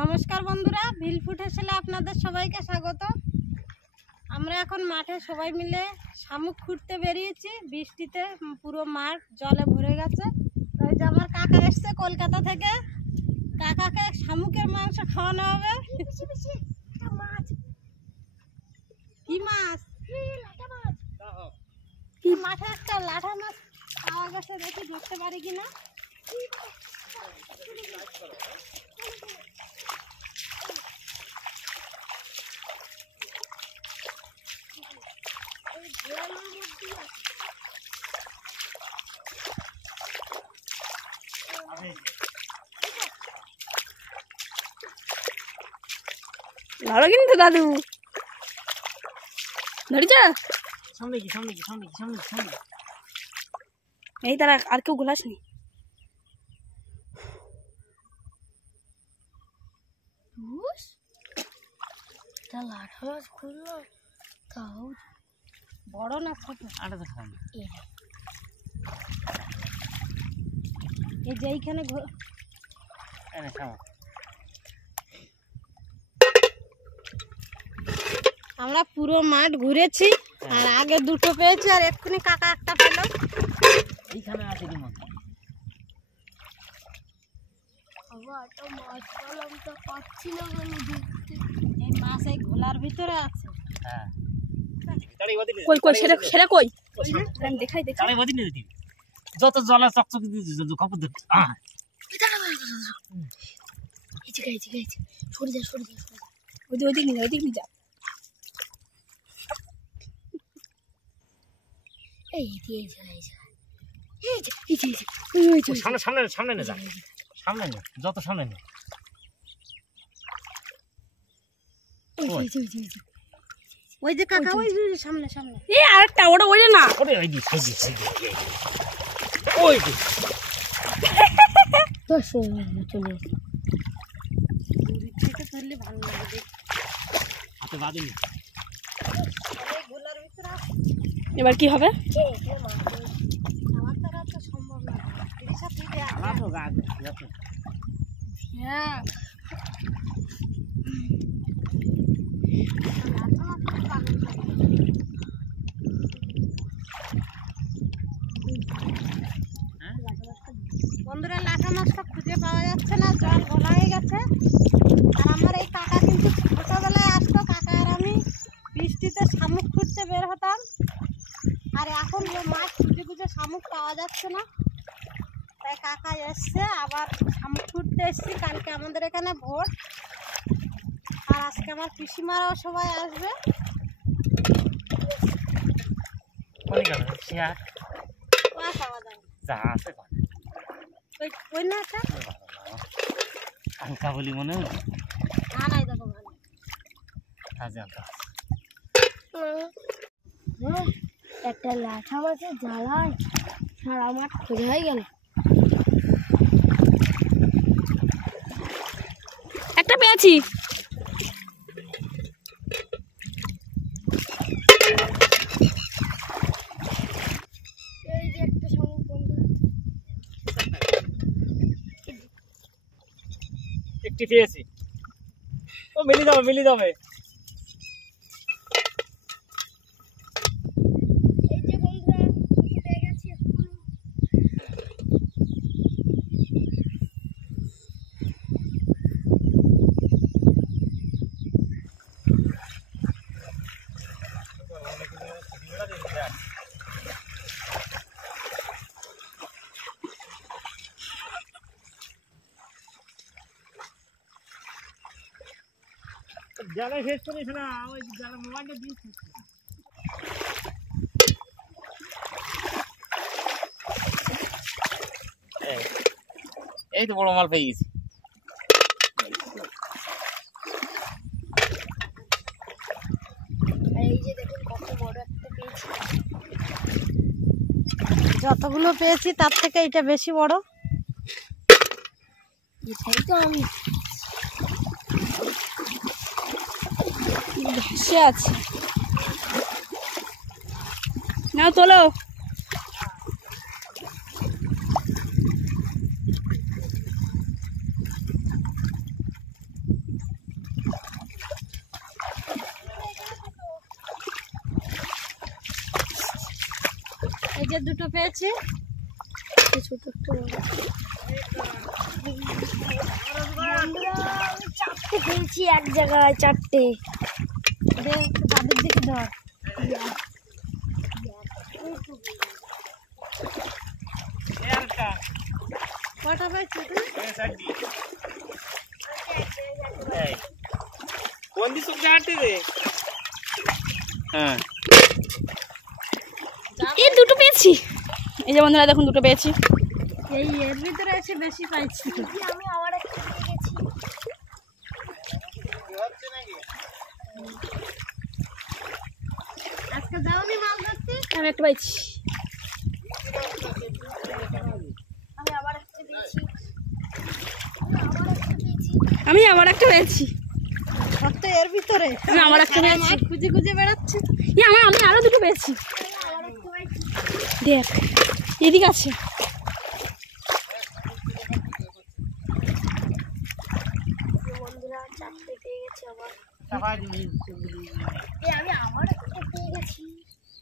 নমস্কার বন্ধুরা, ভিলফুড হেসেলে আপনাদের সবাইকে স্বাগত। আমরা এখন মাঠে সবাই মিলে শামুক খুঁড়তে বেরিয়েছি। বৃষ্টিতে পুরো মাঠ জলে ভরে গেছে। ওই যে আমার কাকা এসছে কলকাতা থেকে, কাকাকে শামুকের মাংস খাওয়ানো হবে। কি মাছ? কি মাঠে একটা লাঠা মাছ পাওয়া গেছে, দেখি ধরতে পারি কিনা। ধরো কিন্তু দাদু, ধরেছ? এই তারা আর কেউ গোলাসনি। লাঠা মাছ খুললো, তাও বড় না ছোট? এই যে এইখানে আমরা পুরো মাঠ ঘুরেছি, আর আগে দুটো পেয়েছি, আর এক্ষুনি কাকা একটা পেল। এইখানে আছে কি মাছ? এই মাছ এই ঘোলার ভিতরে আছে। যত জলে চকচক সামনে নে, যা সামনে নে, যত সামনে নে। ওই যে কাকা, ওই সামনে সামনে। এই আরেকটা, ওটা ওই না, ওরে ওই দি ওই দি তো চলে থেকে ধরলে ভালো লাগে। হাতে বাঁধিনি। ঘোলার ভিতরে এবার কি হবে? আমার দ্বারা তো সম্ভব না। বন্ধুরা, লাঠা মাছটা খুঁজে পাওয়া যাচ্ছে না, জল ঘোলা হয়ে গেছে। আর আমার এই কাকা কিন্তু ছোটবেলায় আসতো, কাকা আর আমি বৃষ্টিতে শামুক খুঁজতে বের হতাম। আর এখন যে মাছ খুঁজে শামুক পাওয়া যাচ্ছে না, তাই কাকা এসছে, আবার শামুক খুঁজতে এসছি। কালকে আমাদের এখানে ভোট, আর আজকে আমার পিসিমারাও সবাই আসবে। ওই না একটা হালকা বলি মনে হয়। নাই, দেখো ভালো একটা লাঠা মাছের জ্বালায় সারা মাঠ খোঁজা হয়ে গেল। একটা পেয়েছি। এই যে একটা শামুক, বন্ধু একটি পেয়েছি। ও মিলি যাবে। এই যে বন্ধুরা, পেয়ে গেছি। জায়গায় শেষ করিস না, ওই জায়গা মোবাইলটা দিস। এই তো বড় মাল পেয়ে গেছি। এই যে দেখুন কত বড় একটা পেয়েছি। যতগুলো পেয়েছি তার থেকে এটা বেশি বড়। এটাই তো আমি ভেসে আছে। নাও তোলো। যে দুটো পেয়েছি। ছোট চারটে পেয়েছি এক জায়গায়, চারটে। তাদের দিকে ধর। কটা পেয়েছি কোন দিক থেকে হাঁটতে রে? হ্যাঁ, এই দুটো পেয়েছি। এই যে বন্ধুরা দেখুন, দুটো পেয়েছি। এই এর ভিতরে এসে বেশি পাইছি। আমি আবার একটা পেয়ে গেছি। আজকে যাওনি মাছ ধরতে? আমি একটা পাইছি। আমি আবার একটা পেয়েছি। সব তো এর ভিতরে। আমি আবার একটা পেয়েছি। মাছ খুঁজে খুঁজে বেড়াচ্ছে। আমি আরো দুটো পেয়েছি। দেখ, এদিকে আছে। বন্ধুরা চারটে পেয়ে গেছে আবার। আমি আবার একটা পেয়ে গেছি।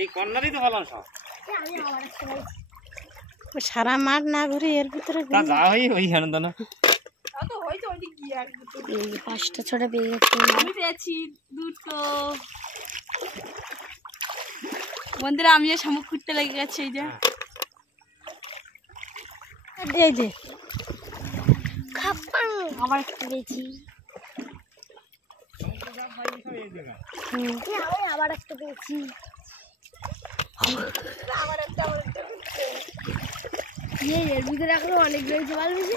এই কর্নারই তো ভালো সব। আমি আবার একটা পেয়েছি। সারা মাঠ না ঘুরে এর ভিতরে তা যা হয় ওই আনন্দ না। এই 5টা 6টা পেয়ে গেছে। আমি পেয়েছি দুটো। বন্ধুরা আমিও শামুক খুঁজতে লেগে গেছে। এই যে এই যে খাপাং আবার একটা পেয়েছি। আমি আবার একটা পেয়েছি। এর ভিতরে এখনো অনেক রয়েছে, ভালো বেশি।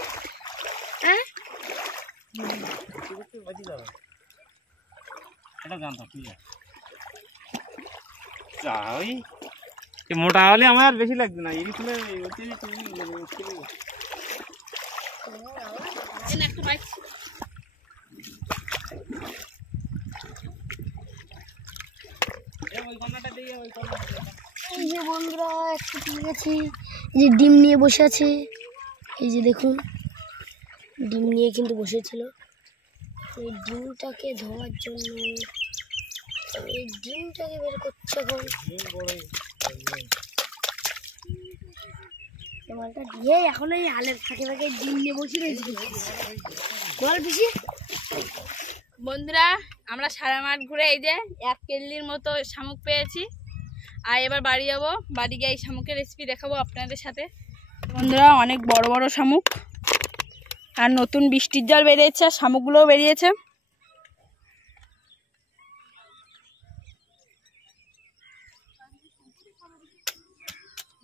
হ্যাঁ, এটা জানতো ঠিক আছে। যাই মোটা হলে আমার আর বেশি লাগবে না। এরই তুলে একটা পাইছি। এই যে বন্ধুরা একটা পেয়ে গেছি। এই যে ডিম নিয়ে বসে আছে। এই যে দেখুন, ডিম নিয়ে কিন্তু বসেছিল। এই ডিমটাকে ধোয়ার জন্য এই ডিমটাকে বের করছে এখন। মালটা দিয়ে এখন এই হালের ফাঁকে ফাঁকে ডিম নিয়ে বসে রয়েছে। বল বেশি। বন্ধুরা আমরা সারা মাঠ ঘুরে এই যে 1 কেজির মতো শামুক পেয়েছি। আর এবার বাড়ি যাবো, বাড়ি গিয়ে এই শামুকের রেসিপি দেখাবো আপনাদের সাথে। বন্ধুরা অনেক বড় বড় শামুক, আর নতুন বৃষ্টির জল বেরিয়েছে, আর শামুকগুলোও বেরিয়েছে।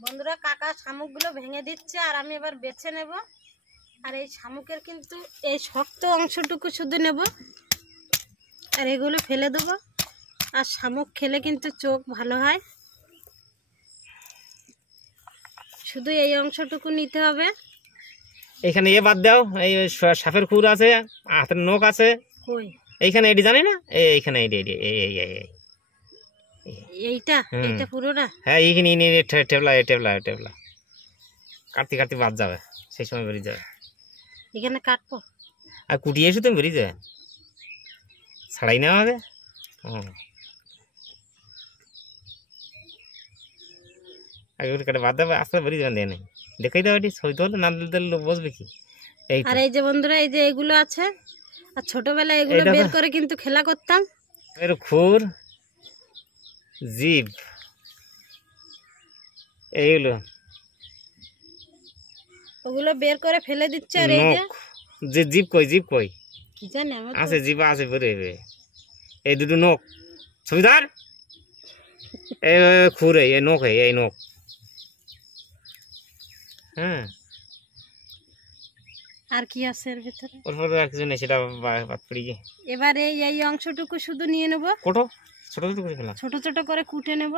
বন্ধুরা কাকা শামুকগুলো ভেঙে দিচ্ছে আর আমি এবার বেছে নেব। আর এই শামুকের কিন্তু এই শক্ত অংশটুকু শুধু নেব, আর এগুলো ফেলে দেবো। আর শামুক খেলে কিন্তু চোখ ভালো হয়, শুধু এই অংশটুকু নিতে হবে। এইখানে এ বাদ দাও, এই সাপের খুর আছে, হাতের নখ আছে। কই এইখানে এটি জানি না, এইখানে এইটা এইটা পুরোটা? হ্যাঁ, এইখানে টেবলা টেবলা টেবলা কাটতে কাটতে বাদ যাবে, সেই সময় বেরিয়ে যাবে। এখানে কাটবো আর কুটিয়ে এসে তুমি বেরিয়ে যাবে, ছাড়াই নেওয়া হবে। আগে কাটে বাদ দেবে, আস্তে বেরিয়ে যাবেন। দেয় নেই দেখাই দাও, এটি সই হলে না দিলে লোক বসবে কি। এই আর এই যে বন্ধুরা এই যে এগুলো আছে, আর ছোটবেলায় এগুলো বের করে কিন্তু খেলা করতাম। এর খুর, জিভ, এইগুলো ওগুলো বের করে ফেলে দিচ্ছে। আর এই যে জিভ কই, জিভ কই কি জানি আছে, জিভ আছে বেরে। এই দুটো নখ সুবিধার, এই খুর, এই নখ, এই নখ। হ্যাঁ, আর কি আছে এর ভিতরে? ওর পরে আর কিছু নেই, সেটা বাদ পড়ে গিয়ে। এবার এই অংশটুকু শুধু নিয়ে নেব, কোটো ছোট ছোট করে ফেলা, ছোট ছোট করে কুটে নেব।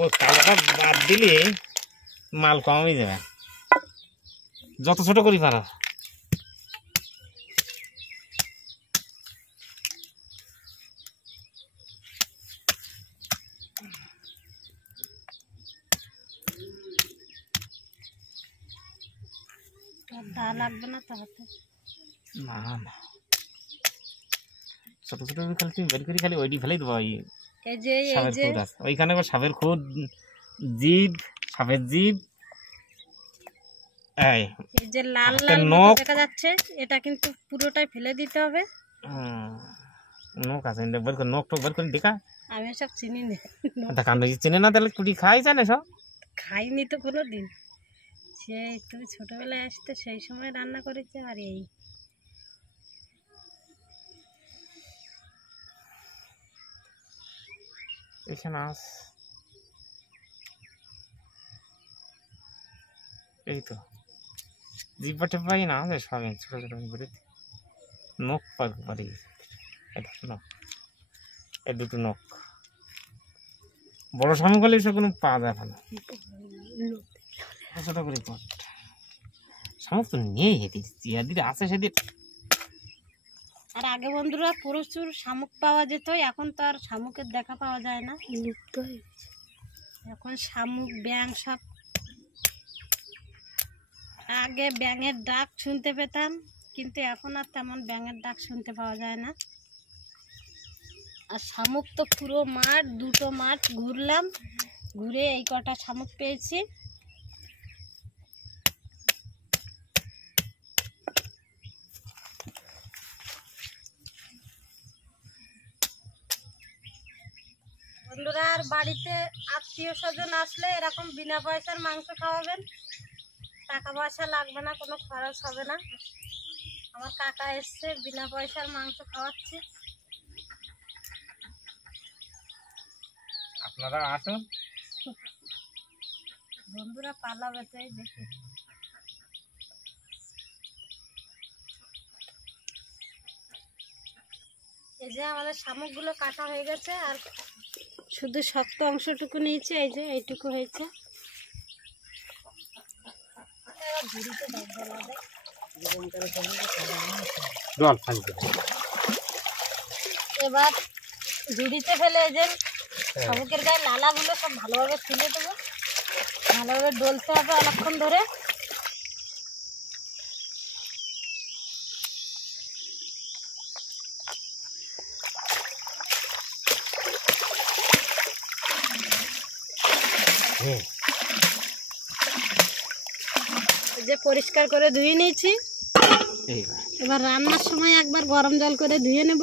ও কালোটা বাদ দিলে মাল কমই যাবে, যত ছোট করি পারো। দা লাগবে না তো হাতে? না না, ছোট ছোট খালি তুমি বের করে খালি ওইটি ফেলেই দেবো। ওই এই যে সাপের খুদ আছে ওইখানে, সাপের খুদ, জিভ, সাপের জিভ, এই যে লাল লাল নখ দেখা যাচ্ছে, এটা কিন্তু পুরোটাই ফেলে দিতে হবে। নখ আছে বের করে, নখ টক বের করে দেখা। আমি সব চিনি না, কান্ড চিনে না, তাহলে কুটি খাই জানে সব? খাইনি তো কোনোদিন। সেই তুমি ছোটবেলায় আসতে সেই সময় রান্না করেছে। আর এই এখানে আস, এই তো জিব্বাটা পাই না সব ছোট ছোট করে নখ পারি। নখ, এই দুটো নখ বড় শামুক হলে সব কোনো পাওয়া যায় ভালো। ছোট করে শামুক তো নেই, হেঁটে আছে সেদিন। আর আগে বন্ধুরা প্রচুর শামুক পাওয়া যেত, এখন তো আর শামুকের দেখা পাওয়া যায় না, লুপ্ত হয়ে গেছে। এখন শামুক, ব্যাঙ সব, আগে ব্যাঙের ডাক শুনতে পেতাম, কিন্তু এখন আর তেমন ব্যাঙের ডাক শুনতে পাওয়া যায় না। আর শামুক তো পুরো মাঠ, দুটো মাঠ ঘুরলাম, ঘুরে এই কটা শামুক পেয়েছি। বন্ধুরা, আর বাড়িতে আত্মীয় স্বজন আসলে এরকম বিনা পয়সার মাংস খাওয়াবেন, টাকা পয়সা লাগবে না, কোনো খরচ হবে না। আমার কাকা এসছে, বিনা পয়সার মাংস খাওয়াচ্ছি। আপনারা আসুন বন্ধুরা, পালাবে তো। এই দেখুন, এই যে আমাদের শামুকগুলো কাটা হয়ে গেছে, আর শুধু শক্ত অংশটুকু নিয়েছে, এই যে এইটুকু হয়েছে। এবার ঝুড়িতে ফেলে এই যে শামুকের গায়ে লালাগুলো সব ভালোভাবে তুলে দেবো, ভালোভাবে ডলতে হবে অনেকক্ষণ ধরে। যে পরিষ্কার করে ধুয়ে নিয়েছি, এবার রান্নার সময় একবার গরম জল করে ধুয়ে নেব।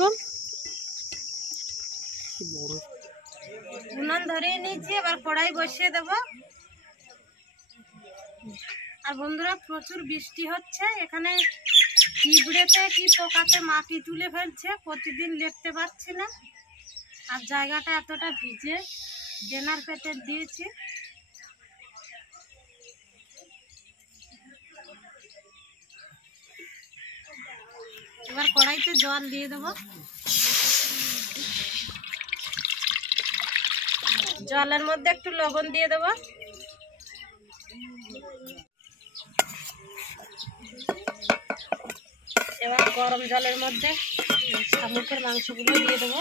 উনান ধরিয়ে নিয়েছি, এবার কড়াই বসিয়ে দেব। আর বন্ধুরা, প্রচুর বৃষ্টি হচ্ছে এখানে, পিঁপড়েতে কি পোকাতে মাটি তুলে ফেলছে, প্রতিদিন লেপতে পারছি না। আর জায়গাটা এতটা ভিজে, ডেনার পেতে দিয়েছি। এবার কড়াইতে জল দিয়ে দেবো, জলের মধ্যে একটু লবণ দিয়ে দেবো। এবার গরম জলের মধ্যে শামুকের মাংসগুলো দিয়ে দেবো।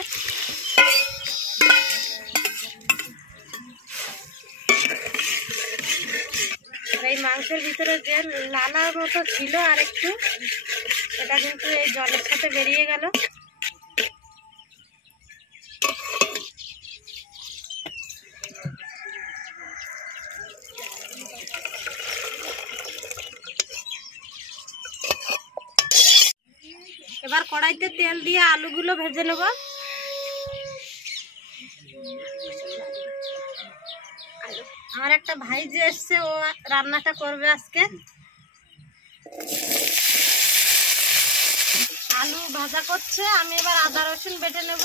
এই মাংসের ভিতরে যে লালার মতো ছিল আর একটু, এটা কিন্তু এই জলের সাথে বেরিয়ে গেল। এবার কড়াইতে তেল দিয়ে আলুগুলো ভেজে নেব। আমার একটা ভাই যে এসছে, ও রান্নাটা করবে আজকে। আলু ভাজা করছে, আমি এবার আদা রসুন বেটে নেব।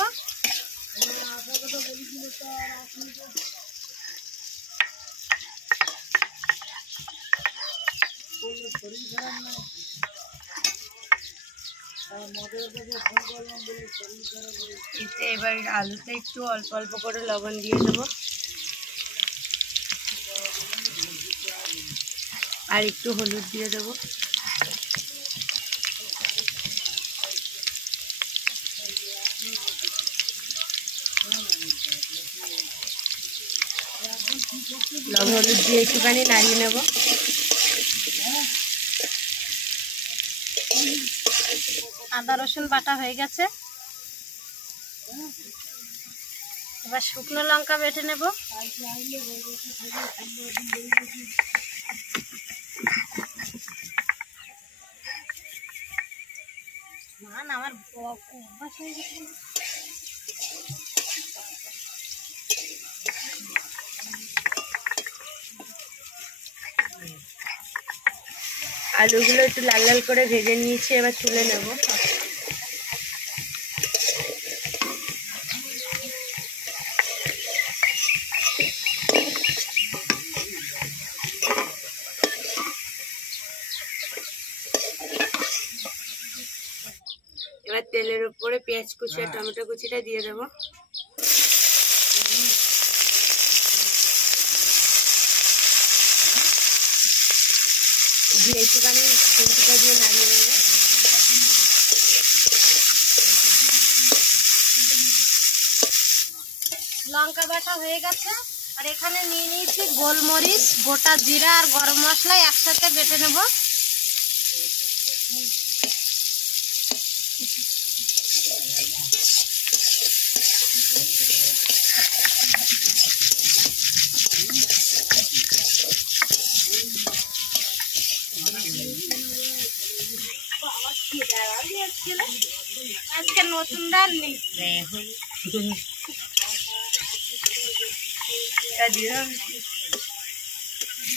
এবার আলুতে একটু অল্প অল্প করে লবণ দিয়ে দেবো, আর একটু হলুদ দিয়ে দেবো। লবণ হলুদ দিয়ে একটুখানি নাড়িয়ে নেব। আদা রসুন বাটা হয়ে গেছে, এবার শুকনো লঙ্কা বেটে নেব। আমার অভ্যাস হয়ে গেছে। আলুগুলো একটু লাল লাল করে ভেজে নিয়েছি, এবার তুলে নেব। এবার তেলের উপরে পেঁয়াজ কুচি আর টমেটো কুচিটা দিয়ে দেবো। দিয়ে একটুখানি খুন্তিটা দিয়ে নাড়িয়ে নেবো। লঙ্কা বাটা হয়ে গেছে, আর এখানে নিয়ে নিয়েছি গোলমরিচ, গোটা জিরা আর গরম মশলা একসাথে বেটে নেব। আজকে নতুন রান্নি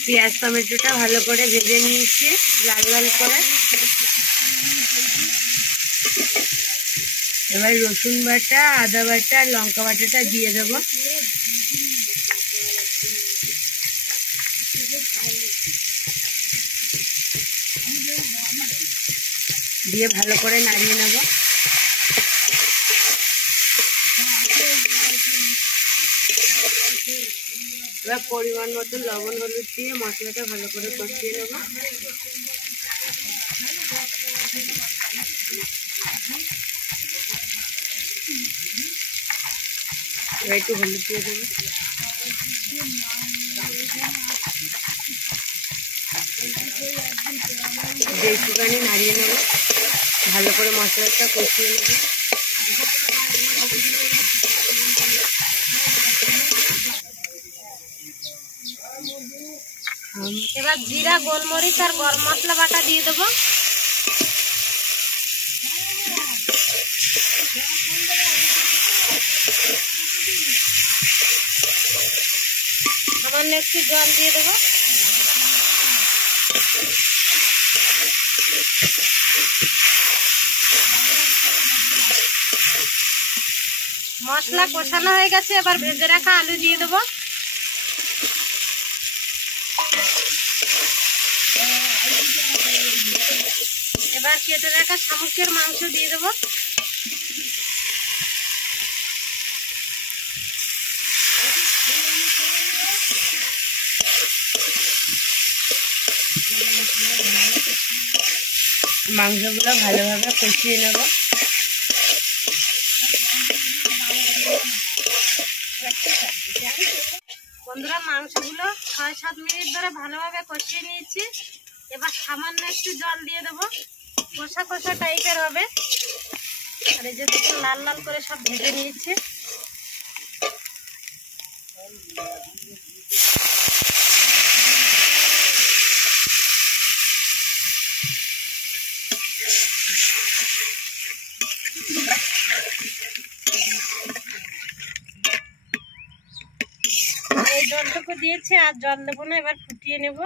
পেঁয়াজ টমেটোটা ভালো করে ভেজে নিয়েছি লাল লাল করে। এবার রসুন বাটা, আদা বাটা আর লঙ্কা বাটাটা দিয়ে দেবো। দিয়ে ভালো করে নাড়িয়ে নেব। এবার পরিমাণ মতো লবণ হলুদ দিয়ে মশলাটা ভালো করে কষিয়ে নেব। এবার একটু হলুদ দিয়ে দেবো। দিয়ে একটুখানি নাড়িয়ে নেব, ভালো করে মশলাটা কষিয়ে নেব। এবার জিরা, গোলমরিচ আর গরম মশলা বাটা দিয়ে দেবো। সামান্য একটু জল দিয়ে দেবো। মশলা কষানো হয়ে গেছে, এবার ভেজে রাখা আলু দিয়ে দেবো। এবার কেটে রাখা শামুকের মাংস দিয়ে দেবো। মাংসগুলো ভালোভাবে কষিয়ে নেব। বন্ধুরা, মাংসগুলো 6-7 মিনিট ধরে ভালোভাবে কষিয়ে নিয়েছি। এবার সামান্য একটু জল দিয়ে দেবো, কষা কষা টাইপের হবে। আর এই যে দেখুন লাল লাল করে সব ভেজে নিয়েছি। এই জলটুকু দিয়েছি, আর জল দেবো না, এবার ফুটিয়ে নেব।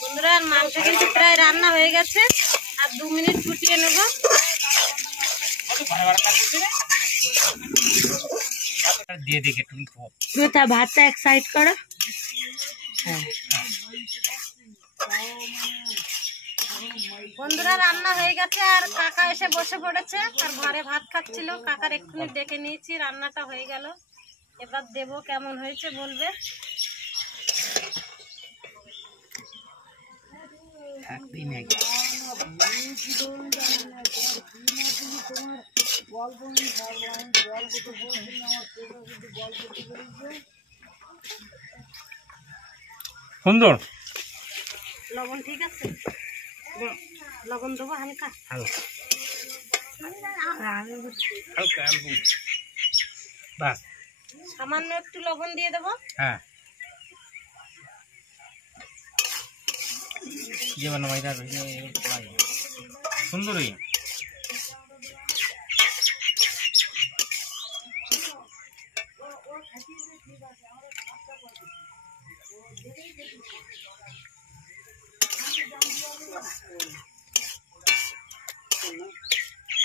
বন্ধুরা, মাংস কিন্তু প্রায় রান্না হয়ে গেছে, আর 2 মিনিট ফুটিয়ে নেব। দিয়ে দেখে তুমি তা ভাতটা এক সাইড করো। হ্যাঁ, বন্ধুরা, রান্না হয়ে গেছে, আর কাকা এসে বসে পড়েছে, আর ঘরে ভাত খাচ্ছিল। কাকার এক্ষুনি ডেকে নিয়েছি, রান্নাটা হয়ে গেল। এবার দেবো, কেমন হয়েছে বলবে। সুন্দর। লবণ ঠিক আছে? লবণ দেবো হালকা। হালকা হালকা অল্প বাস। সামান্য একটু লবণ দিয়ে দেবো। হ্যাঁ যেমন ময়দা সুন্দরই।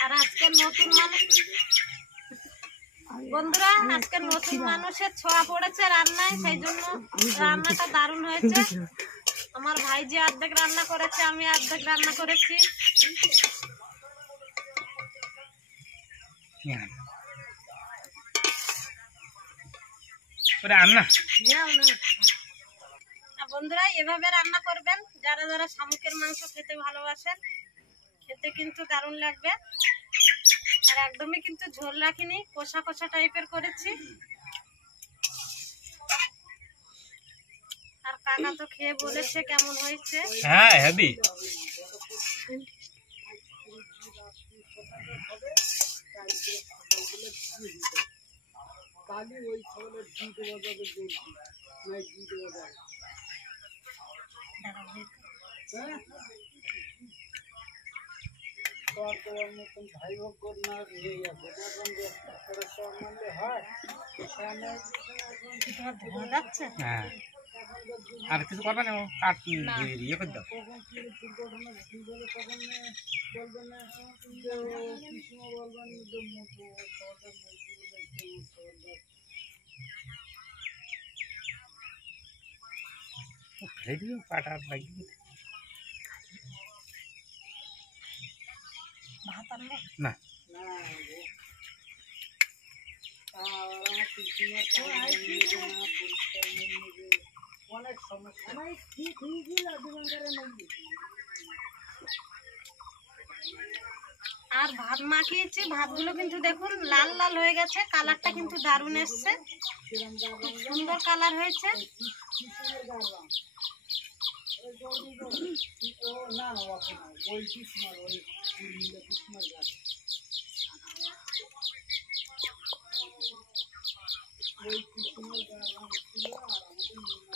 আর আজকের নতুন মানুষ বন্ধুরা, আজকের নতুন মানুষের ছোঁয়া পড়েছে রান্নায়, সেই জন্য রান্নাটা দারুণ হয়েছে। আমার ভাই যে অর্ধেক রান্না করেছে, আমি অর্ধেক রান্না করেছি। বন্ধুরা এভাবে রান্না করবেন, যারা যারা শামুকের মাংস খেতে ভালোবাসেন, খেতে কিন্তু দারুণ লাগবে। আর একদমই কিন্তু ঝোল রাখিনি, কষা কষা টাইপের করেছি। আর কাকা তো খেয়ে বলেছে কেমন হয়েছে। হ্যাঁ হেভি। হ্যাঁ আর কিছু করবে না, কাট ইয়ে করে দাও। ফেলে দিও কাটার লাগিয়ে না। আর ভাত মাখিয়েছি, ভাতগুলো কিন্তু দেখুন লাল লাল হয়ে গেছে, কালারটা কিন্তু দারুণ এসছে, খুব সুন্দর কালার হয়েছে।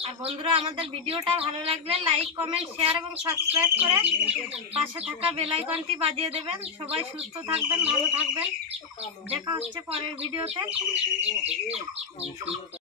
আর বন্ধুরা আমাদের ভিডিওটা ভালো লাগলে লাইক, কমেন্ট, শেয়ার এবং সাবস্ক্রাইব করে পাশে থাকা বেল আইকনটি বাজিয়ে দেবেন। সবাই সুস্থ থাকবেন, ভালো থাকবেন। দেখা হচ্ছে পরের ভিডিওতে।